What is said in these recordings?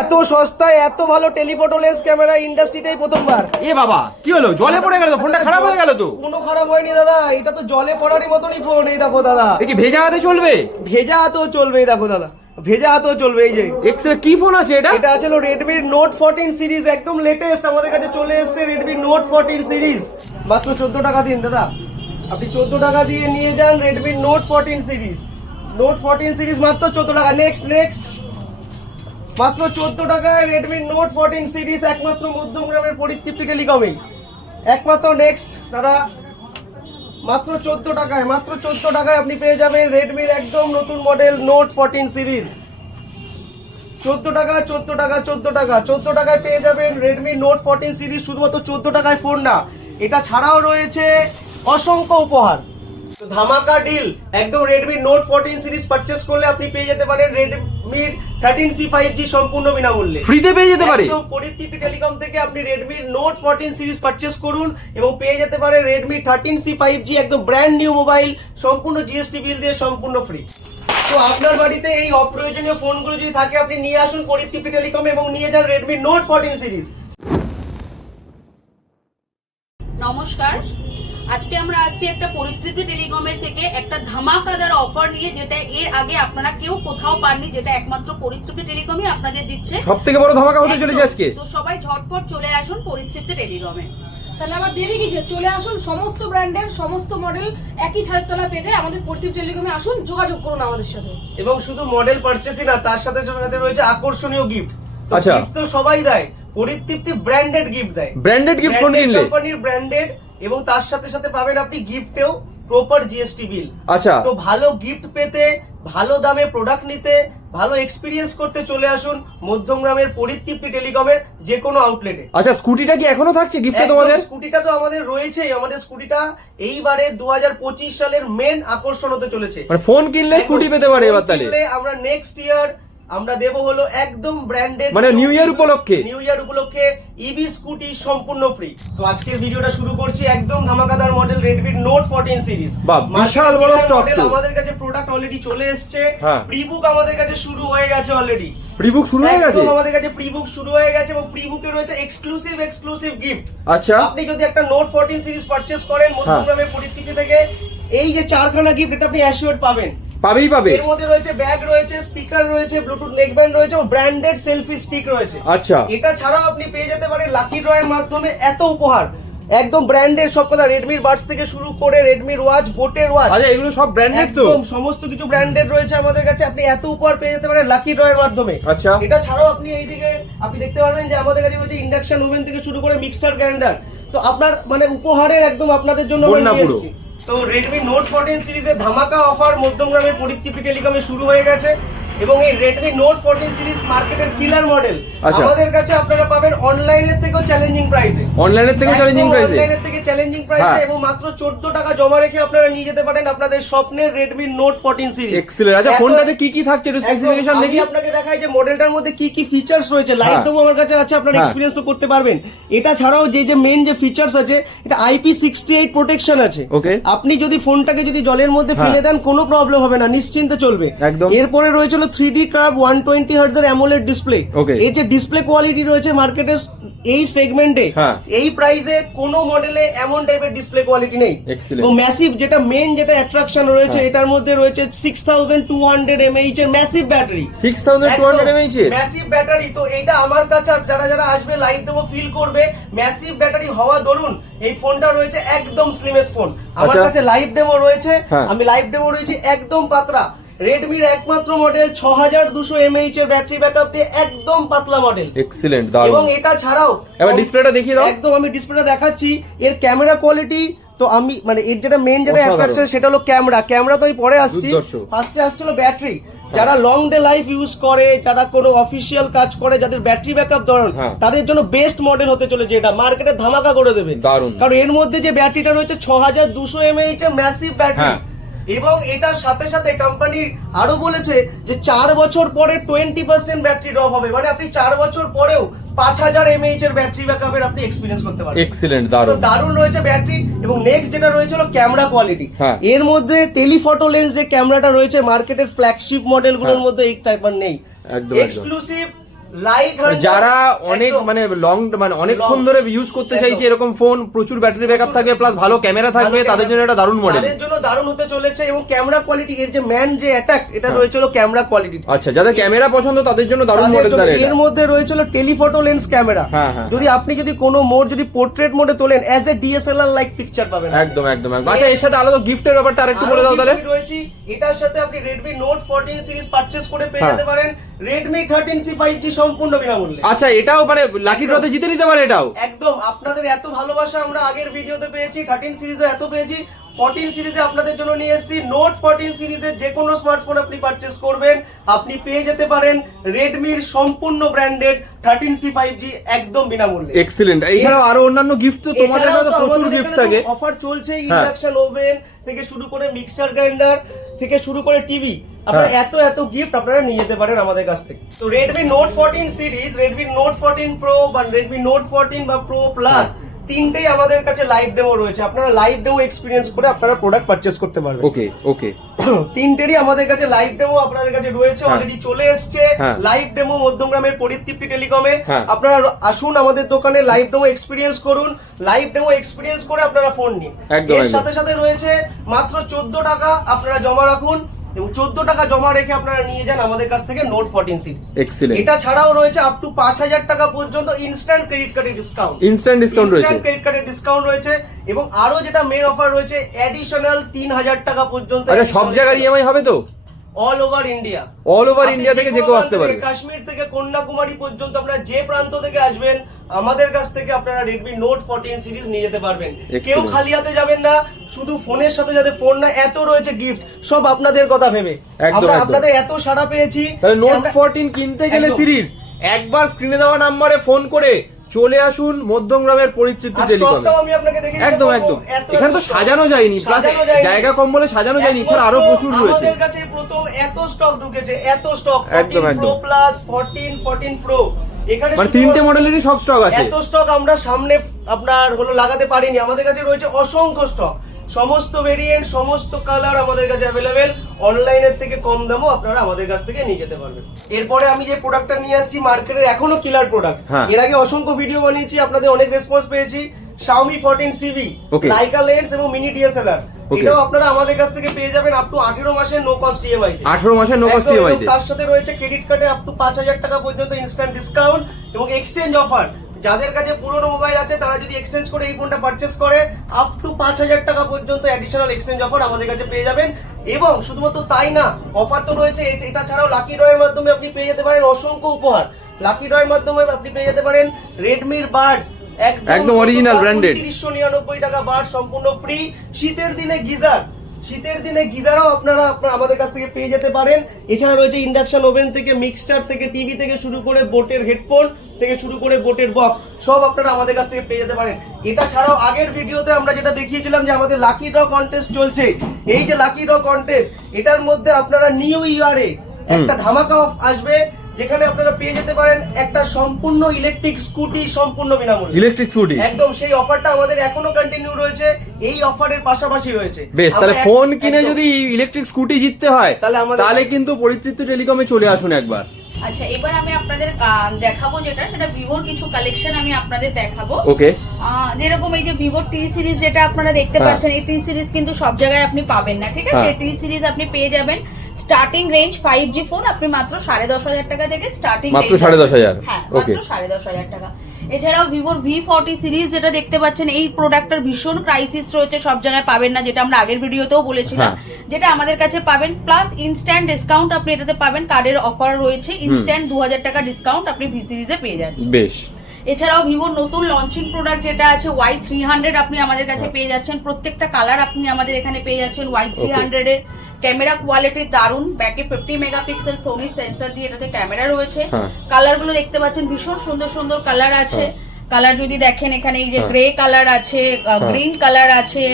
এত সস্তায় এত ভালো টেলিফটো লেন্স ক্যামেরা ইন্ডাস্ট্রিতেই প্রথমবার। এ বাবা কি হলো? জলে পড়ে গেল তো? ফোনটা খারাপ হয়ে গেল তো? কোনো খারাপ হয়নি দাদা। এটা তো জলে পড়ারই মতনই ফোন এই দেখো দাদা। এ কি ভেজা হাতে চলবে? ভেজা হাতেও চলবে এই দেখো দাদা। ভেজা হাতেও চলবে এই যে। এক্সরে কি ফোন আছে এটা? এটা আছে রেডমি নোট ফোরটিন সিরিজ একদম লেটেস্ট আমাদের কাছে চলে এসেছে রেডমি নোট ফোরটিন সিরিজ মাত্র চোদ্দ টাকা দিন দাদা। আপনি চোদ্দ টাকা দিয়ে নিয়ে যান Redmi Note fourteen series Note fourteen series মাত্র চোদ্দ টাকা। নেক্সট নেক্সট মাত্র চোদ্দ টাকায় রেডমি নোট ফোরটিন সিরিজ একমাত্র মধ্যমগ্রামের পরিতৃপ্তি টেলিকমেই একমাত্র নেক্সট দাদা, মাত্র চোদ্দ টাকায়, মাত্র চোদ্দ টাকায় আপনি পেয়ে যাবেন রেডমির একদম নতুন মডেল নোট ফোরটিন সিরিজ চোদ্দ টাকা চোদ্দ টাকা চোদ্দ টাকা, চোদ্দ টাকায় পেয়ে যাবেন রেডমি নোট ফোরটিন সিরিজ শুধুমাত্র চোদ্দ টাকায় ফোন না। এটা ছাড়াও রয়েছে অসংখ্য উপহার। ধামাকা ডিল একদম Redmi Note fourteen series purchase করলে আপনি পেয়ে যেতে পারেন Redmi thirteen C five G সম্পূর্ণ বিনামূল্যে। ফ্রিতে পেয়ে যেতে পারে। একদম পরিস্থিতি টেলিকম থেকে আপনি Redmi Note fourteen series purchase করুন এবং পেয়ে যেতে পারে Redmi thirteen C five G একদম ব্র্যান্ড নিউ মোবাইল সম্পূর্ণ জিএসটি বিল দিয়ে সম্পূর্ণ ফ্রি তো আপনার বাড়িতে এই অপ্রয়োজনীয় ফোনগুলো যদি থাকে আপনি নিয়ে আসুন পরিস্থিতি টেলিকম এবং নিয়ে যান রেডমি নোট ফোরটিন সিরিজ নমস্কার। আজকে আমরা আসছি একটা পরিতৃপ্তি টেলিকমের থেকে একটা ধামাকাদার অফার নিয়ে যেটা এর আগে আপনারা কেউ কোথাও পাননি যেটা একমাত্র পরিতৃপ্তি টেলিকমই আপনাদের দিচ্ছে। সব থেকে বড় ধামাকা হতে চলেছে আজকে। তো সবাই ঝটপট চলে আসুন পরিতৃপ্তি টেলিকমে। তাহলে আবার দেরি কিসে চলে আসুন সমস্ত ব্র্যান্ডের সমস্ত মডেল একই ছাদের তলা পেতে আমাদের প্রদীপ টেলিকমে আসুন যোগাযোগ করুন আমাদের সাথে। এবং শুধু মডেল পারচেসই না তার সাথে সাথে রয়েছে আকর্ষণীয় গিফট তো আচ্ছা। গিফট তো সবাই দেয়। পরিতৃপ্তি ব্র্যান্ডেড গিফট দেয়। ব্র্যান্ডেড গিফট ফোন কিনলে? কোম্পানির ব্র্যান্ডেড এবং তার সাথে সাথে পাবেন আপনি গিফটেও প্রপার জিএসটি বিল আচ্ছা। তো ভালো গিফট পেতে ভালো দামে প্রোডাক্ট নিতে ভালো এক্সপিরিয়েন্স করতে চলে আসুন মধ্যমগ্রামের পরিতৃপ্তি টেলিকমের যে কোনো আউটলেটে আচ্ছা স্কুটিটা কি এখনও থাকছে গিফটে তোমাদের? স্কুটিটা তো আমাদের রয়েছেই। আমাদের স্কুটিটা এইবারে দু হাজার পঁচিশ সালের মেন আকর্ষণ হতে চলেছে। মানে ফোন কিনলে স্কুটি পেতে পারে এবার তাহলে। আমরা নেক্সট ইয়ার আমরা দেব হলো একদম ব্র্যান্ডেড মানে New Year উপলক্ষে? নিউ ইয়ার উপলক্ষে ইভি স্কুটি সম্পূর্ণ ফ্রি তো আজকের ভিডিওটা শুরু করছি একদম ধামাকাদার মডেল রেডমি নোট 14 সিরিজ বিশাল বড় তো। আমাদের কাছে প্রোডাক্ট অলরেডি চলে এসেছে। হ্যাঁ। প্রিবুক আমাদের কাছে শুরু হয়ে গেছে অলরেডি প্রিবুক শুরু হয়ে গেছে? আমাদের কাছে প্রিবুক শুরু হয়ে গেছে এবং প্রিবুকে রয়েছে এক্সক্লুসিভ এক্সক্লুসিভ গিফট আচ্ছা। আপনি যদি একটা নোট 14 সিরিজ পারচেজ করেন মধ্যমগ্রামের পরিস্থিতি থেকে এই যে চারখানা গিফট এটা আপনি অ্যাসিওর পাবেন। পাবেই পাবে। এর মধ্যে রয়েছে ব্যাগ রয়েছে স্পিকার রয়েছে ব্লুটুথ নেকব্যান্ড রয়েছে ও ব্র্যান্ডেড সেলফি স্টিক রয়েছে। আচ্ছা। এটা ছাড়াও আপনি পেয়ে যেতে পারেন লাকি ড্রয়ের মাধ্যমে এত উপহার। একদম ব্র্যান্ডের সব কথা রেডমির বাডস থেকে শুরু করে রেডমির ওয়াচ বোটের ওয়াচ আচ্ছা এগুলো সব ব্র্যান্ডেড তো? একদম সমস্ত কিছু ব্র্যান্ডেড রয়েছে আমাদের কাছে। আপনি এত উপহার পেয়ে যেতে পারেন লাকি ড্রয়ের মাধ্যমে। আচ্ছা। এটা ছাড়াও আপনি এইদিকে আপনি দেখতে পারবেন যে আমাদের কাছে রয়েছে ইন্ডাকশন ওভেন থেকে শুরু করে মিক্সার গ্রাইন্ডার তো আপনার মানে উপহারের একদম আপনাদের জন্য আমরা নিয়ে এসেছি। তো রেডমি নোট ফোরটিন সিরিজের ধামাকা অফার মধ্যমগ্রামের পরিতৃপ্তি টেলিকমে শুরু হয়ে গেছে। এবং এই রেডমি নোট ফোরটিন সিরিজ মার্কেটের কিলার মডেল। আমাদের কাছে আপনারা পাবেন অনলাইনের থেকেও চ্যালেঞ্জিং প্রাইসে অনলাইনের থেকে চ্যালেঞ্জিং প্রাইসে অনলাইনের থেকে চ্যালেঞ্জিং প্রাইসে হ্যাঁ। এবং মাত্র 14 টাকা জমা রেখে আপনারা নিয়ে যেতে পারেন আপনাদের স্বপ্নের Redmi Note 14 সিরিজ এক্সিলেন্ট আচ্ছা ফোনটাতে কি কি থাকছে একটু স্পেসিফিকেশন দেখি আপনাকে দেখাই যে মডেলটার মধ্যে কি কি ফিচার্স রয়েছে লাইভ হ্যাঁ। ডেমো আমার কাছে আছে আপনারা হ্যাঁ। এক্সপেরিয়েন্স তো করতে পারবেন এটা ছাড়াও যে যে মেন যে ফিচার্স আছে এটা IP68 প্রোটেকশন আছে ওকে আপনি যদি ফোনটাকে যদি জলের মধ্যে হ্যাঁ। ফেলে দেন কোনো প্রবলেম হবে না নিশ্চিন্তে চলবে একদম। এরপরে রয়েছে হলো 3D কার্ভ 120 হার্টজ এর অ্যামোলেড ডিসপ্লে এই যে ডিসপ্লে কোয়ালিটি রয়েছে মার্কেটে এই সেগমেন্টে হ্যাঁ। এই প্রাইসে কোনো মডেলে এমন টাইপের ডিসপ্লে কোয়ালিটি নেই। ম্যাসিভ যেটা মেন যেটা অ্যাট্রাকশন রয়েছে হ্যাঁ। এটার মধ্যে রয়েছে 6200 এমএইচ এর massive battery six thousand two hundred M H massive battery তো এটা আমার কাছে আর যারা যারা আসবে লাইভ ডেমো ফিল করবে ম্যাসিভ ব্যাটারি হওয়া দরুন এই ফোনটা রয়েছে একদম স্লিমেস্ট ফোন আমার আচ্ছা। কাছে লাইভ ডেমো রয়েছে হ্যাঁ। আমি লাইভ ডেমো রয়েছে একদম পাতলা। রেডমির একমাত্র মডেল ছ হাজার দুশো এমএইচ এর ব্যাটারি ব্যাকআপ দিয়ে একদম পাতলা মডেল এক্সিলেন্ট এবং এটা ছাড়াও এবার ডিসপ্লেটা দেখিয়ে দাও। একদম আমি ডিসপ্লেটা দেখাচ্ছি। এর ক্যামেরা কোয়ালিটি তো আমি মানে এর যেটা মেন যেটা। অ্যাট্রাকশন সেটা হলো ক্যামেরা ক্যামেরা তো আমি পরে আসছি। ফার্স্টে আসছিল ব্যাটারি যারা লং ডে লাইফ ইউজ করে যারা কোনো অফিসিয়াল কাজ করে যাদের ব্যাটারি ব্যাকআপ দরকার হ্যাঁ। তাদের জন্য বেস্ট মডেল হতে চলেছে এটা। মার্কেটে ধামাকা করে দেবে। কারণ এর মধ্যে যে ব্যাটারিটা রয়েছে ছ হাজার দুশো এমএইচ এর ম্যাসিভ ব্যাটারি। এবং এটার সাথে সাথে কোম্পানি আরও বলেছে যে চার বছর পরে টোয়েন্টি পার্সেন্ট ব্যাটারি ড্রপ হবে মানে আপনি চার বছর পরেও পাঁচ হাজার এমএইচ এর ব্যাটারি ব্যাকআপের আপনি এক্সপিরিয়েন্স করতে পারবেন এক্সিলেন্ট দারুণ দারুণ রয়েছে ব্যাটারি এবং নেক্সট যেটা রয়েছে হলো ক্যামেরা কোয়ালিটি। এর মধ্যে টেলিফটো লেন্স যে ক্যামেরাটা রয়েছে মার্কেটের ফ্ল্যাগশিপ মডেলগুলোর। মধ্যে এই টাইপের নেই। এক্সক্লুসিভ লাইট মানে যারা অনেক মানে লং মানে অনেকক্ষণ ধরে ইউজ করতে চাইছে এরকম ফোন প্রচুর ব্যাটারি ব্যাকআপ থাকবে প্লাস ভালো ক্যামেরা থাকবে তাদের জন্য এটা দারুণ মডেল তাদের জন্য দারুণ হতে চলেছে এবং ক্যামেরা কোয়ালিটি এর যে ম্যান যে অ্যাটাক এটা হ্যাঁ। রয়েছে ক্যামেরা কোয়ালিটি আচ্ছা যাদের ক্যামেরা পছন্দ তাদের জন্য দারুণ মডেল জন্য এর। মধ্যে রয়েছিল টেলিফটো লেন্স ক্যামেরা হ্যাঁ, হ্যাঁ। যদি আপনি যদি কোনো মোড যদি পোর্ট্রেট মোডে তোলেন as a DSLR like picture পাবেন একদম একদম একদম। আচ্ছা এর সাথে আলাদা গিফটের ব্যাপারটা আরেকটু বলে দাও তাহলে। রয়েছে এটার সাথে আপনি Redmi Note 14 সিরিজ পারচেজ করে পেয়ে হ্যাঁ। যেতে পারেন। Redmi 13C 5G সম্পূর্ণ বিনামূল্যে। আচ্ছা এটাও মানে লাকি ড্রতে জিতে নিতে পারে এটাও? একদম আপনাদের এত ভালোবাসা আমরা আগের ভিডিওতে পেয়েছি 13 সিরিজে এত পেয়েছি 14 সিরিজে আপনাদের জন্য নিয়ে এসেছি। নোট 14 সিরিজের যে কোনো স্মার্টফোন আপনি পারচেজ করবেন আপনি পেয়ে যেতে পারেন রেডমির সম্পূর্ণ ব্র্যান্ডেড 13C 5G একদম বিনামূল্যে। এক্সিলেন্ট এছাড়াও আরও অন্যান্য গিফট তোমাদের কাছে প্রচুর গিফট থাকে। অফার চলছে হ্যাঁ। ইন্ডাকশন ওভেন থেকে শুরু করে মিক্সচার গ্রাইন্ডার থেকে শুরু করে টিভি আপনারা হ্যাঁ। এত এত গিফট আপনারা নিয়ে যেতে পারেন আমাদের কাছ থেকে। তো Redmi Note 14 series Redmi Note 14 Pro বা Redmi Note 14 বা Pro Plus তিনটেই আমাদের কাছে লাইভ ডেমো রয়েছে। আপনারা লাইভ ডেমো এক্সপিরিয়েন্স করে আপনারা প্রোডাক্ট পারচেস করতে পারবেন। ওকে ওকে তিনটেরই আমাদের কাছে লাইভ ডেমো আপনাদের কাছে রয়েছে হ্যাঁ। অলরেডি চলে এসছে। হ্যাঁ। লাইভ ডেমো মধ্যমগ্রামের পরিতৃপ্তি টেলিকমে হ্যাঁ। আপনারা আসুন আমাদের দোকানে লাইভ ডেমো এক্সপিরিয়েন্স করুন। লাইভ ডেমো এক্সপিরিয়েন্স করে আপনারা ফোন নিন। এর সাথে সাথে রয়েছে মাত্র চোদ্দ টাকা আপনারা জমা রাখুন। এবং চোদ্দ টাকা জমা রেখে আপনারা নিয়ে যান আমাদের কাছ থেকে নোট ফোরটিন সিরিজ এটা ছাড়াও রয়েছে আপ টু পাঁচ হাজার টাকা পর্যন্ত ইনস্ট্যান্ট ক্রেডিট কার্ডের ডিসকাউন্ট ইনস্ট্যান্ট ডিসকাউন্ট রয়েছে। ক্রেডিট কার্ডের ডিসকাউন্ট রয়েছে এবং আরও যেটা মেন অফার রয়েছে অ্যাডিশনাল তিন হাজার টাকা পর্যন্ত আচ্ছা সব জায়গার ইএমআই হবে তো? All over India all over India থেকে যে কেউ আসতে পারবে। কাশ্মীর থেকে কন্যাকুমারী পর্যন্ত আপনারা যে প্রান্ত থেকে আসবেন আমাদের কাছ থেকে আপনারা রেডমি নোট 14 সিরিজ নিয়ে যেতে পারবেন। কেউ খালি হাতে যাবেন না শুধু ফোনের সাথে যাতে ফোন না এত রয়েছে গিফট সব আপনাদের কথা ভেবে। আমরা আপনাদের এত সাড়া পেয়েছি তাহলে নোট ফোরটিন কিনতে গেলে সিরিজ একবার স্ক্রিনে দেওয়া নাম্বারে ফোন করে চলে আসুন মধ্যমগ্রামের পরিচিতি টেলিকমে একদম একদম। এখানে তো সাজানো যায়নি। জায়গা কম বলে সাজানো যায়নি এছাড়া আরও প্রচুর রয়েছে। আমাদের কাছে প্রথম এত স্টক ঢুকেছে এত স্টক একদম, 14 একদম। প্রো প্লাস 14 14 প্রো এখানে মানে তিনটে মডেলেরই সব স্টক আছে। এত স্টক আমরা সামনে আপনার হলো লাগাতে পারিনি। আমাদের কাছে রয়েছে অসংখ্য স্টক সমস্ত ভেরিয়েন্ট সমস্ত কালার আমাদের কাছে অ্যাভেলেবেল অনলাইনের থেকে কম দামও আপনারা আমাদের কাছ থেকে নিয়ে যেতে পারবেন। এরপরে আমি যে প্রোডাক্টটা নিয়ে আসছি মার্কেটের এখনও কিলার প্রোডাক্ট হ্যাঁ। এর আগে অসংখ্য ভিডিও বানিয়েছি আপনাদের অনেক রেসপন্স পেয়েছি। Xiaomi 14 CV. লাইকা লেন্স এবং মিনি ডিএসএলআর এটাও আপনারা আমাদের কাছ থেকে পেয়ে যাবেন আপ টু 18 মাসের নো কস্ট ইএমআই তে। আঠারো মাসের নো কস্ট ইএমআই তার সাথে রয়েছে ক্রেডিট কার্ডে আপ টু পাঁচ হাজার টাকা পর্যন্ত ইনস্ট্যান্ট ডিসকাউন্ট এবং এক্সচেঞ্জ অফার যাদের কাছে পুরনো মোবাইল আছে তারা যদি এক্সচেঞ্জ করে এই ফোনটা পারচেস করে আপ টু পাঁচ হাজার টাকা পর্যন্ত অ্যাডিশনাল এক্সচেঞ্জ অফার আমাদের কাছে পেয়ে যাবেন। এবং শুধুমাত্র তাই না অফার তো রয়েছে এটা ছাড়াও লাকি ড্রয়ের মাধ্যমে আপনি পেয়ে যেতে পারেন অসংখ্য উপহার। লাকি ড্রয়ের মাধ্যমে আপনি পেয়ে যেতে পারেন রেডমির বাডস একদম branded। তিরিশশো নিরানব্বই টাকা বার সম্পূর্ণ ফ্রি শীতের দিনে গিজার শীতের দিনে গিজারও আপনারা আপনারা আমাদের কাছ থেকে পেয়ে যেতে পারেন। এছাড়া রয়েছে ইন্ডাকশন ওভেন থেকে মিক্সচার থেকে টিভি থেকে শুরু করে বোটের হেডফোন থেকে শুরু করে বোটের বক্স সব আপনারা আমাদের কাছ থেকে পেয়ে যেতে পারেন। এটা ছাড়াও আগের ভিডিওতে আমরা যেটা দেখিয়েছিলাম যে আমাদের লাকি ড্র কন্টেস্ট চলছে। এই যে লাকি ড্র কন্টেস্ট এটার মধ্যে আপনারা নিউ ইয়ারে একটা ধামাকা অফ আসবে। যেখানে আপনারা পেয়ে যেতে পারেন একটা সম্পূর্ণ ইলেকট্রিক স্কুটি সম্পূর্ণ বিনামূল্যে। ইলেকট্রিক স্কুটি একদম সেই অফারটা আমাদের এখনও কন্টিনিউ রয়েছে এই অফারের পাশাপাশি রয়েছে। বেশ তাহলে ফোন কিনে যদি ইলেকট্রিক স্কুটি জিততে হয় তাহলে আমাদের- তাহলে কিন্তু পরিচিতি টেলিকমে চলে আসুন একবার। আচ্ছা এবার আমি আপনাদের দেখাবো যেটা সেটা ভিভোর কিছু কালেকশন আমি আপনাদের দেখাবো। ওকে আহ, যেরকম এই যে ভিভো টি সিরিজ যেটা আপনারা দেখতে হ্যাঁ। পাচ্ছেন এই টি সিরিজ কিন্তু সব জায়গায় আপনি পাবেন না ঠিক আছে? হ্যাঁ। টি সিরিজ আপনি পেয়ে যাবেন। Starting range five G phone আপনি মাত্র সাড়ে দশ হাজার টাকা থেকে স্টার্টিং মাত্র 10,500 হ্যাঁ Okay. মাত্র সাড়ে দশ হাজার টাকা। এছাড়াও ভিভোর ভি ফর্টি সিরিজ যেটা দেখতে পাচ্ছেন এই প্রোডাক্টের ভীষণ ক্রাইসিস রয়েছে সব জায়গায় পাবেন না যেটা আমরা আগের ভিডিওতেও বলেছিলাম। হ্যাঁ। যেটা আমাদের কাছে পাবেন প্লাস ইনস্ট্যান্ট ডিসকাউন্ট আপনি এটাতে পাবেন কার্ডের অফার রয়েছে। ইনস্ট্যান্ট দু হাজার টাকা ডিসকাউন্ট আপনি ভি সিরিজে পেয়ে যাচ্ছেন। বেশ। এছাড়াও ভিভোর নতুন লঞ্চিং প্রোডাক্ট যেটা আছে ওয়াই থ্রি হান্ড্রেড আপনি আমাদের কাছে পেয়ে যাচ্ছেন। প্রত্যেকটা কালার আপনি আমাদের এখানে পেয়ে যাচ্ছেন ওয়াই থ্রি হান্ড্রেড এর। ক্যামেরা কোয়ালিটি দারুণ ব্যাকে ফিফটি মেগাপিক্সেল সোনি সেন্সার দিয়ে এটাতে ক্যামেরা রয়েছে। কালারগুলো কালারগুলো দেখতে পাচ্ছেন। ভীষণ সুন্দর সুন্দর কালার আছে। কালার যদি দেখেন এখানে এই যে হ্যাঁ। গ্রে কালার আছে গ্রিন কালার আছে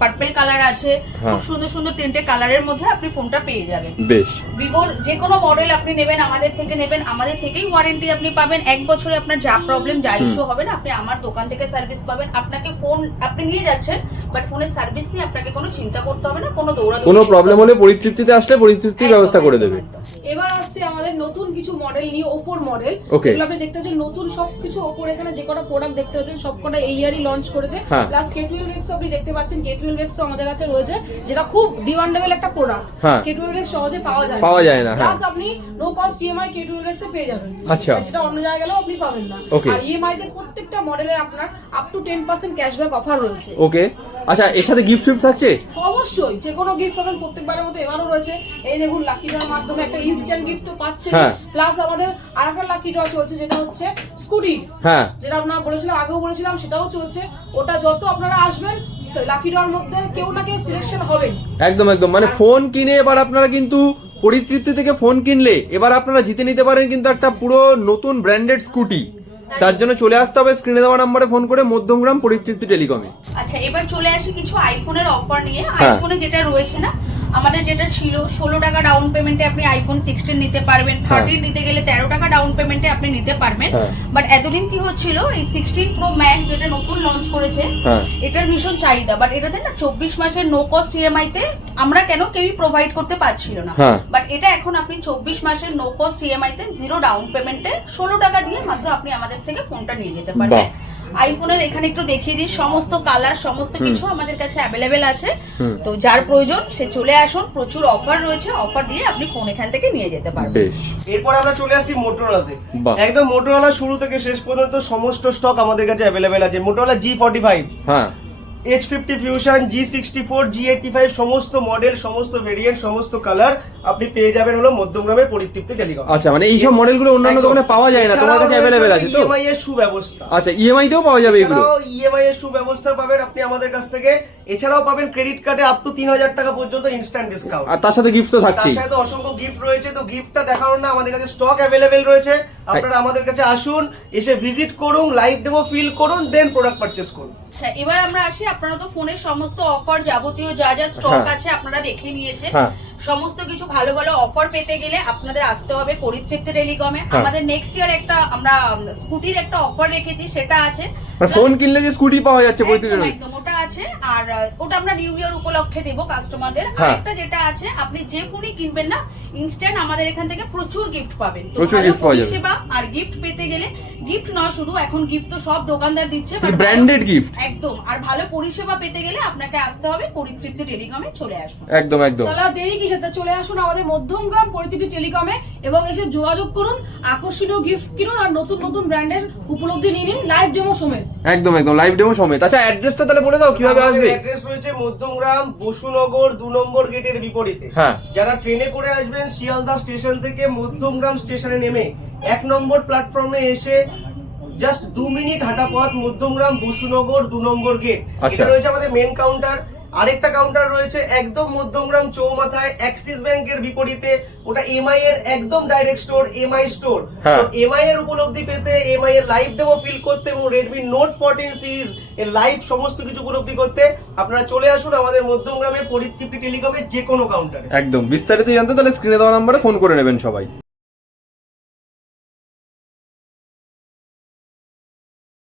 পার্পল কালার আছে হ্যাঁ। খুব সুন্দর সুন্দর তিনটে কালারের মধ্যে আপনি ফোনটা পেয়ে যাবেন। বেশ। ভিভোর যে কোনো মডেল আপনি নেবেন আমাদের থেকে নেবেন আমাদের থেকেই ওয়ারেন্টি আপনি পাবেন। এক বছরে আপনার যা প্রবলেম যা ইস্যু হবে না আপনি আমার দোকান থেকে সার্ভিস পাবেন। আপনাকে ফোন আপনি নিয়ে যাচ্ছেন বাট ফোনের সার্ভিস নিয়ে আপনাকে কোনো চিন্তা করতে হবে না কোনো দৌড়াদৌড়ি কোনো প্রবলেম হলে পরিতৃপ্তিতে আসলে পরিতৃপ্তির ব্যবস্থা করে দেবে। এবার আসছে আমাদের নতুন কিছু মডেল নিয়ে ওপোর মডেল. যেগুলো আপনি দেখতে পাচ্ছেন নতুন সবকিছু ওপর এখানে যে কটা প্রোডাক্ট দেখতে পাচ্ছেন সবকটা এই ইয়ারই লঞ্চ করেছে হ্যাঁ। প্লাস কে টুয়েলভ এক্স আপনি দেখতে পাচ্ছেন কে টুয়েলভ এক্স আমাদের কাছে রয়েছে যেটা খুব ডিমান্ডেবল একটা প্রোডাক্ট হ্যাঁ। কে টুয়েলভ এক্স সহজে পাওয়া যায় পাওয়া যায় না, হ্যাঁ। প্লাস আপনি নো কস্ট ইএমআই কে টুয়েলভ এক্স এ পেয়ে যাবেন আচ্ছা। যেটা অন্য জায়গায় গেলেও আপনি পাবেন না আর ইএমআই তে প্রত্যেকটা মডেলের আপনার up to ten percent cashback offer রয়েছে ওকে আচ্ছা এর সাথে গিফট ফিফট থাকছে? অবশ্যই যে কোনো গিফট পাবেন প্রত্যেকবারের মতো এবারও রয়েছে। এই দেখুন লাকি ড্রর মাধ্যমে একটা ইনস্ট্যান্ট গিফট তো পাচ্ছেন হ্যাঁ। প্লাস আমাদের আরেকটা লাকি ড্র চলছে যেটা হচ্ছে স্কুটি হ্যাঁ। যেটা আপনারা বলেছিলাম আগেও বলেছিলাম সেটাও চলছে। ওটা যত আপনারা আসবেন লাকি ড্রর মধ্যে কেউ না কেউ সিলেকশন হবে একদম একদম। মানে ফোন কিনে এবার আপনারা কিন্তু পরিতৃপ্তি থেকে ফোন কিনলে এবার আপনারা জিতে নিতে পারেন কিন্তু একটা পুরো নতুন ব্র্যান্ডেড স্কুটি তার জন্য চলে আসতে হবে স্ক্রিনে দেওয়া নাম্বারে ফোন করে মধ্যমগ্রাম পরিতৃপ্তি টেলিকমে আচ্ছা এবার চলে আসি কিছু আইফোনের অফার নিয়ে হ্যাঁ। আইফোনে যেটা রয়েছে না আমাদের যেটা ছিল ষোলো টাকা ডাউন পেমেন্টে আপনি আইফোন সিক্সটিন নিতে পারবেন থার্টিন নিতে গেলে তেরো টাকা ডাউন পেমেন্টে আপনি নিতে পারবেন হ্যাঁ। বাট এতদিন কি হচ্ছিল এই সিক্সটিন প্রো ম্যাক্স যেটা নতুন লঞ্চ করেছে হ্যাঁ। এটার ভীষণ চাহিদা বাট এটাতে না চব্বিশ মাসের নো কস্ট ইএমআই তে আমরা কেন কেউই প্রোভাইড করতে পারছিল না হ্যাঁ। বাট এটা এখন আপনি চব্বিশ মাসের নো কস্ট ইএমআই তে জিরো ডাউন পেমেন্টে ষোলো টাকা দিয়ে মাত্র আপনি আমাদের থেকে ফোনটা নিয়ে যেতে পারবেন। আইফোনের এখানে একটু দেখিয়ে দিই সমস্ত কালার সমস্ত কিছু আমাদের কাছে অ্যাভেলেবেল আছে। তো যার প্রয়োজন সে চলে আসুন প্রচুর অফার রয়েছে অফার দিয়ে আপনি ফোন এখান থেকে নিয়ে যেতে পারবেন। এরপর আমরা চলে আসি মোটরোলাতে একদম মোটরোলা শুরু থেকে শেষ পর্যন্ত সমস্ত স্টক আমাদের কাছে অ্যাভেলেবেল আছে। মোটরোলা জি ফর্টি ফাইভ হ্যাঁ। Edge fifty fusion G sixty four G eighty five সমস্ত মডেল সমস্ত ভেরিয়েন্ট সমস্ত কালার আপনি পেয়ে যাবেন হলো মধ্যমগ্রামের পরিতৃপ্তি টেলিকম আচ্ছা মানে এইসব মডেলগুলো অন্যান্য দোকানে পাওয়া যায় না তোমার কাছে অ্যাভেলেবেল আছে তো? ইএমআই এর সুব্যবস্থা। আচ্ছা ইএমআই তেও পাওয়া যাবে এগুলো? ইএমআই এর সুব্যবস্থা পাবেন আপনি আমাদের কাছ থেকে। এছাড়াও পাবেন ক্রেডিট কার্ডে আপ টু তিন হাজার টাকা পর্যন্ত ইনস্ট্যান্ট ডিসকাউন্ট আর তার সাথে গিফট তো থাকছে তার সাথে অসংখ্য গিফট রয়েছে তো গিফটটা দেখানোর না আমাদের কাছে স্টক অ্যাভেলেবেল রয়েছে। আপনারা আমাদের কাছে আসুন এসে ভিজিট করুন লাইভ ডেমো ফিল করুন দেন প্রোডাক্ট পারচেস করুন। আচ্ছা এবার আমরা আসি আপনারা তো ফোনের সমস্ত অফার যাবতীয় যা যা স্টক হ্যাঁ। আছে আপনারা দেখে নিয়েছেন হ্যাঁ। সমস্ত কিছু ভালো ভালো অফার পেতে গেলে আপনাদের আসতে হবে পরিতৃপ্তি টেলিকমে। হ্যাঁ। আমাদের নেক্সট ইয়ার একটা আমরা স্কুটির একটা অফার রেখেছি সেটা আছে। মানে ফোন কিনলে যে স্কুটি পাওয়া যাচ্ছে পরিতৃপ্তি একদম ওটা আছে। আর ওটা আমরা নিউ ইয়ার উপলক্ষে দেবো কাস্টমারদের হ্যাঁ। যেটা আছে আপনি যে ফোনই কিনবেন না ইনস্ট্যান্ট আমাদের এখান থেকে প্রচুর গিফট পাবেন। প্রচুর gift পাওয়া যাবে। আর গিফট পেতে গেলে গিফট নয় শুধু এখন গিফট তো সব দোকানদার দিচ্ছে ব্র্যান্ডেড গিফট একদম আর ভালো পরিষেবা পেতে গেলে আপনাকে আসতে হবে পরিতৃপ্তি টেলিকমে চলে আসুন। একদম একদম। তাহলে দেরি তা চলে আসুন আমাদের মধ্যমগ্রাম পরিস্থিতি টেলিকমে এবং এসে যোগাযোগ করুন আকর্ষণীয় গিফট কিনুন আর নতুন নতুন ব্র্যান্ডের উপলব্ধি নিয়ে নিন লাইভ ডেমো সমেত। একদম একদম লাইভ ডেমো সমেত। আচ্ছা অ্যাড্রেসটা তাহলে বলে দাও কীভাবে আসবে? অ্যাড্রেস রয়েছে মধ্যমগ্রাম বসুনগর দু নম্বর গেটের বিপরীতে। হ্যাঁ। যারা ট্রেনে করে আসবেন শিয়ালদা স্টেশন থেকে মধ্যমগ্রাম স্টেশনে নেমে এক নম্বর প্ল্যাটফর্মে এসে জাস্ট দু মিনিট হাঁটা পথ মধ্যমগ্রাম বসুনগর দু নম্বর গেট আচ্ছা। এটা রয়েছে আমাদের মেন কাউন্টার আরেকটা কাউন্টার রয়েছে একদম মধ্যমগ্রাম চৌমাথায় অ্যাক্সিস ব্যাংকের বিপরীতে। ওটা এমআই এর একদম ডাইরেক্ট স্টোর এমআই স্টোর। তো এমআই এর উপলব্ধি পেতে এমআই এর লাইভ ডেমো ফিল করতে এবং রেডমি নোট ফোরটিন সিরিজ এর লাইভ সমস্ত কিছু উপলব্ধি করতে আপনারা চলে আসুন আমাদের মধ্যমগ্রামের পরিতৃপ্তি টেলিকমের যে কোনো কাউন্টারে একদম। বিস্তারিত জানতে তাহলে স্ক্রিনে দেওয়া নাম্বারে ফোন করে নেবেন সবাই।